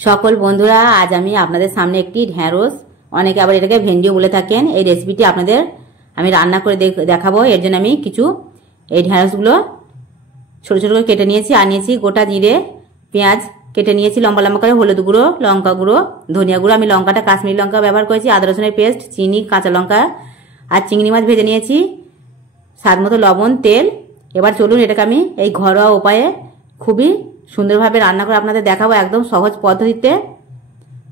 সকল বন্ধুরা, আজ আমি আপনাদের সামনে একটি ঢ্যাঁড়স, অনেকে আবার এটাকে ভেন্ডিও বলে থাকেন, এই রেসিপিটি আপনাদের আমি রান্না করে দেখাবো। এর জন্য আমি কিছু এই ঢ্যাঁড়সগুলো ছোট ছোট করে কেটে নিয়েছি, আর নিয়েছি গোটা জিরে, পেঁয়াজ কেটে নিয়েছি লম্বা লম্বা করে, হলুদ গুঁড়ো, লঙ্কা গুঁড়ো, ধনিয়া গুঁড়ো, আমি লঙ্কাটা কাশ্মীরি লঙ্কা ব্যবহার করেছি, আদা রসুনের পেস্ট, চিনি, কাঁচা লঙ্কা আর চিংড়ি মাছ ভেজে নিয়েছি, স্বাদ মতো লবণ, তেল। এবার চলুন এটাকে আমি এই ঘরোয়া উপায়ে খুবই সুন্দরভাবে রান্না করে আপনাদের দেখাবো, একদম সহজ পদ্ধতিতে।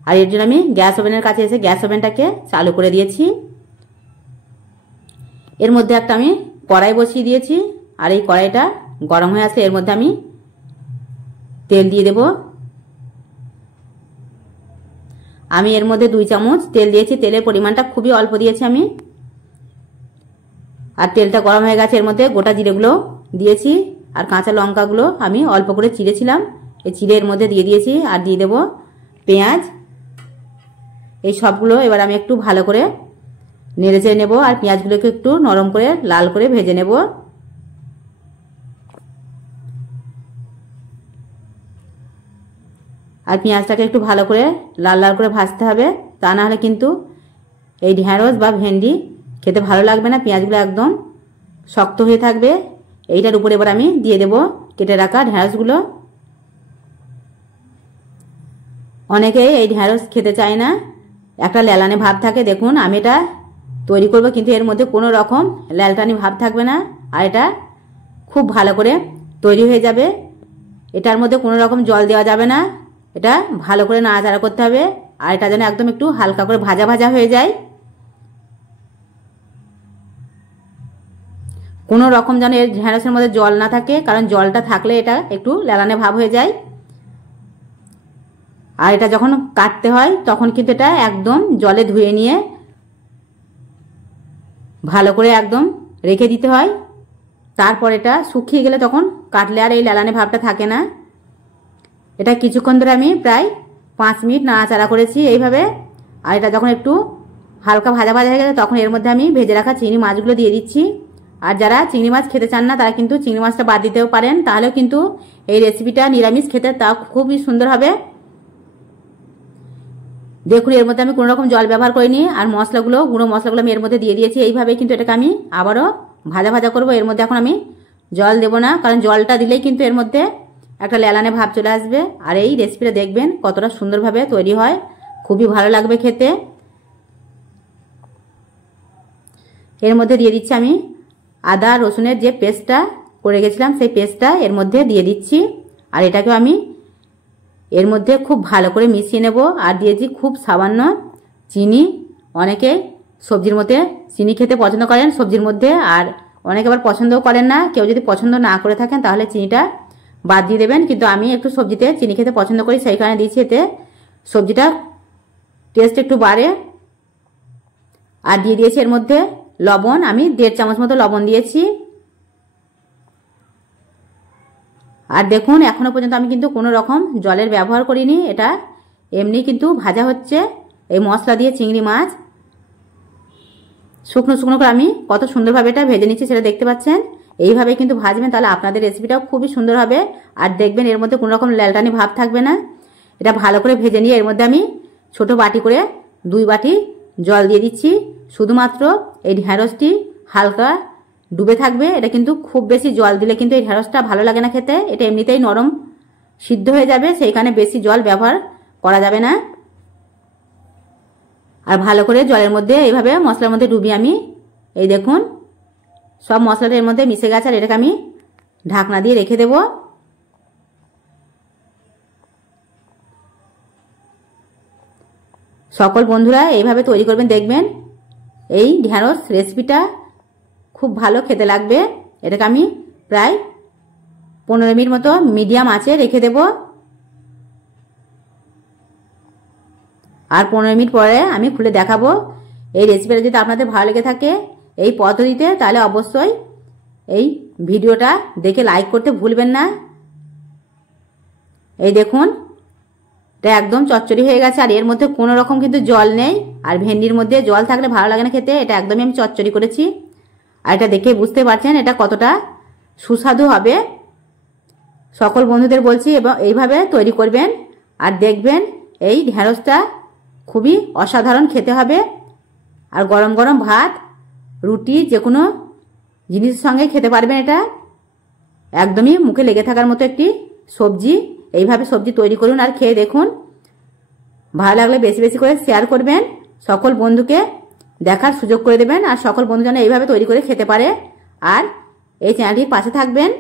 আর এর জন্য আমি গ্যাস ওভেনের কাছে এসে গ্যাস ওভেনটাকে চালু করে দিয়েছি। এর মধ্যে একটা আমি কড়াই বসিয়ে দিয়েছি, আর এই কড়াইটা গরম হয়ে আসলে এর মধ্যে আমি তেল দিয়ে দেব। আমি এর মধ্যে 2 চামচ তেল দিয়েছি, তেলের পরিমাণটা খুবই অল্প দিয়েছি আমি। আর তেলটা গরম হয়ে গেছে, এর মধ্যে গোটা জিরেগুলো দিয়েছি, আর কাঁচা লঙ্কাগুলো আমি অল্প করে চিড়েছিলাম, এই চিড়ে এর মধ্যে দিয়ে দিয়েছি। আর দিয়ে দেব পেঁয়াজ। এই সবগুলো এবার আমি একটু ভালো করে নেড়ে চেড়ে নেব, আর পেঁয়াজগুলোকে একটু নরম করে লাল করে ভেজে নেব। আর পেঁয়াজটাকে একটু ভালো করে লাল লাল করে ভাজতে হবে, তা না হলে কিন্তু এই ঢ্যাঁড়স বা ভেন্ডি খেতে ভালো লাগবে না, পেঁয়াজগুলো একদম শক্ত হয়ে থাকবে। এইটার উপরে এবার আমি দিয়ে দেব কেটে রাখা ঢ্যাঁড়সগুলো। অনেকে এই ঢ্যাঁড়স খেতে চায় না, একটা লেলানে ভাব থাকে। দেখুন আমি এটা তৈরি করব, কিন্তু এর মধ্যে কোনো রকম ল্যালটানি ভাব থাকবে না, আর এটা খুব ভালো করে তৈরি হয়ে যাবে। এটার মধ্যে কোনো রকম জল দেওয়া যাবে না, এটা ভালো করে নাড়াচাড়া করতে হবে, আর এটা যেন একদম একটু হালকা করে ভাজা ভাজা হয়ে যায়। কোনো রকম যেন এর ঢ্যাঁড়সের মধ্যে জল না থাকে, কারণ জলটা থাকলে এটা একটু লেলানে ভাব হয়ে যায়। আর এটা যখন কাটতে হয় তখন কিন্তু এটা একদম জলে ধুয়ে নিয়ে ভালো করে একদম রেখে দিতে হয়। তারপর এটা শুকিয়ে গেলে তখন কাটলে আর এই লেলানে ভাবটা থাকে না। এটা কিছুক্ষণ ধরে আমি প্রায় 5 মিনিট নাড়াচাড়া করেছি এইভাবে। আর এটা যখন একটু হালকা ভাজা ভাজা হয়ে গেছে তখন এর মধ্যে আমি ভেজে রাখা চিংড়ি মাছগুলো দিয়ে দিচ্ছি। আর যারা চিংড়ি মাছ খেতে চান না তারা কিন্তু চিংড়ি মাছটা বাদ দিতেও পারেন, তাহলেও কিন্তু এই রেসিপিটা নিরামিষ খেতে তা খুবই সুন্দর হবে। দেখুন এর মধ্যে আমি কোনো রকম জল ব্যবহার করিনি, আর মশলাগুলো, গুঁড়ো মশলাগুলো আমি এর মধ্যে দিয়ে দিয়েছি এইভাবে। কিন্তু এটাকে আমি আবারও ভাজা ভাজা করব, এর মধ্যে এখন আমি জল দেব না, কারণ জলটা দিলেই কিন্তু এর মধ্যে একটা লেলানে ভাব চলে আসবে। আর এই রেসিপিটা দেখবেন কতটা সুন্দরভাবে তৈরি হয়, খুবই ভালো লাগবে খেতে। এর মধ্যে দিয়ে দিচ্ছি আমি আদা রসুনের যে পেস্টটা করে গেছিলাম, সেই পেস্টটা এর মধ্যে দিয়ে দিচ্ছি। আর এটাকে আমি এর মধ্যে খুব ভালো করে মিশিয়ে নেব। আর দিয়েছি খুব সামান্য চিনি। অনেকে সবজির মধ্যে চিনি খেতে পছন্দ করেন সবজির মধ্যে, আর অনেকে আবার পছন্দও করেন না। কেউ যদি পছন্দ না করে থাকেন তাহলে চিনিটা বাদ দিয়ে দেবেন, কিন্তু আমি একটু সবজিতে চিনি খেতে পছন্দ করি, সেই কারণে দিয়েছি, এতে সবজিটা টেস্ট একটু বাড়ে। আর দিয়ে দিয়েছি এর মধ্যে লবণ, আমি 1.5 চামচ মতো লবণ দিয়েছি। আর দেখুন এখনো পর্যন্ত আমি কিন্তু কোনো রকম জলের ব্যবহার করিনি, এটা এমনি কিন্তু ভাজা হচ্ছে এই মশলা দিয়ে চিংড়ি মাছ। শুকনো শুকনো করে আমি কত সুন্দরভাবে এটা ভেজে নিচ্ছি সেটা দেখতে পাচ্ছেন। এইভাবে কিন্তু ভাজবেন, তাহলে আপনাদের রেসিপিটাও খুবই সুন্দর হবে। আর দেখবেন এর মধ্যে কোনো রকম ল্যালটানি ভাব থাকবে না। এটা ভালো করে ভেজে নিয়ে এর মধ্যে আমি ছোট বাটি করে 2 বাটি জল দিয়ে দিচ্ছি। শুধুমাত্র এই ঢ্যাঁড়সটি হালকা ডুবে থাকবে, এটা কিন্তু খুব বেশি জল দিলে কিন্তু এই ঢ্যাঁড়সটা ভালো লাগে না খেতে। এটা এমনিতেই নরম সিদ্ধ হয়ে যাবে, সেইখানে বেশি জল ব্যবহার করা যাবে না। আর ভালো করে জলের মধ্যে এইভাবে মশলার মধ্যে ডুবিয়ে আমি এই দেখুন সব মশলাটা এর মধ্যে মিশে গেছে। আর এটাকে আমি ঢাকনা দিয়ে রেখে দেব। সকল বন্ধুরা এইভাবে তৈরি করবেন, দেখবেন এই ঢ্যাঁড়স রেসিপিটা খুব ভালো খেতে লাগবে। এটাকে আমি প্রায় 15 মিনিট মতো মিডিয়াম আঁচে রেখে দেব। আর 15 মিনিট পরে আমি খুলে দেখাবো। এই রেসিপিটা যদি আপনাদের ভালো লেগে থাকে এই পদ্ধতিতে, তাহলে অবশ্যই এই ভিডিওটা দেখে লাইক করতে ভুলবেন না। এই দেখুন এটা একদম চচ্চড়ি হয়ে গেছে, আর এর মধ্যে কোনো রকম কিন্তু জল নেই। আর ভেন্ডির মধ্যে জল থাকলে ভালো লাগে না খেতে, এটা একদমই আমি চচ্চড়ি করেছি। আর এটা দেখে বুঝতে পারছেন এটা কতটা সুস্বাদু হবে। সকল বন্ধুদের বলছি এবং এইভাবে তৈরি করবেন আর দেখবেন এই ঢ্যাঁড়সটা খুবই অসাধারণ খেতে হবে। আর গরম গরম ভাত, রুটি, যে কোনো জিনিসের সঙ্গে খেতে পারবেন। এটা একদমই মুখে লেগে থাকার মতো একটি সবজি। এইভাবে সবজি তৈরি করুন আর খেয়ে দেখুন। ভালো লাগলে বেশি বেশি করে শেয়ার করবেন, সকল বন্ধুকে দেখার সুযোগ করে দেবেন, আর সকল বন্ধু যেন এইভাবে তৈরি করে খেতে পারে। আর এই চ্যানেলটির পাশে থাকবেন।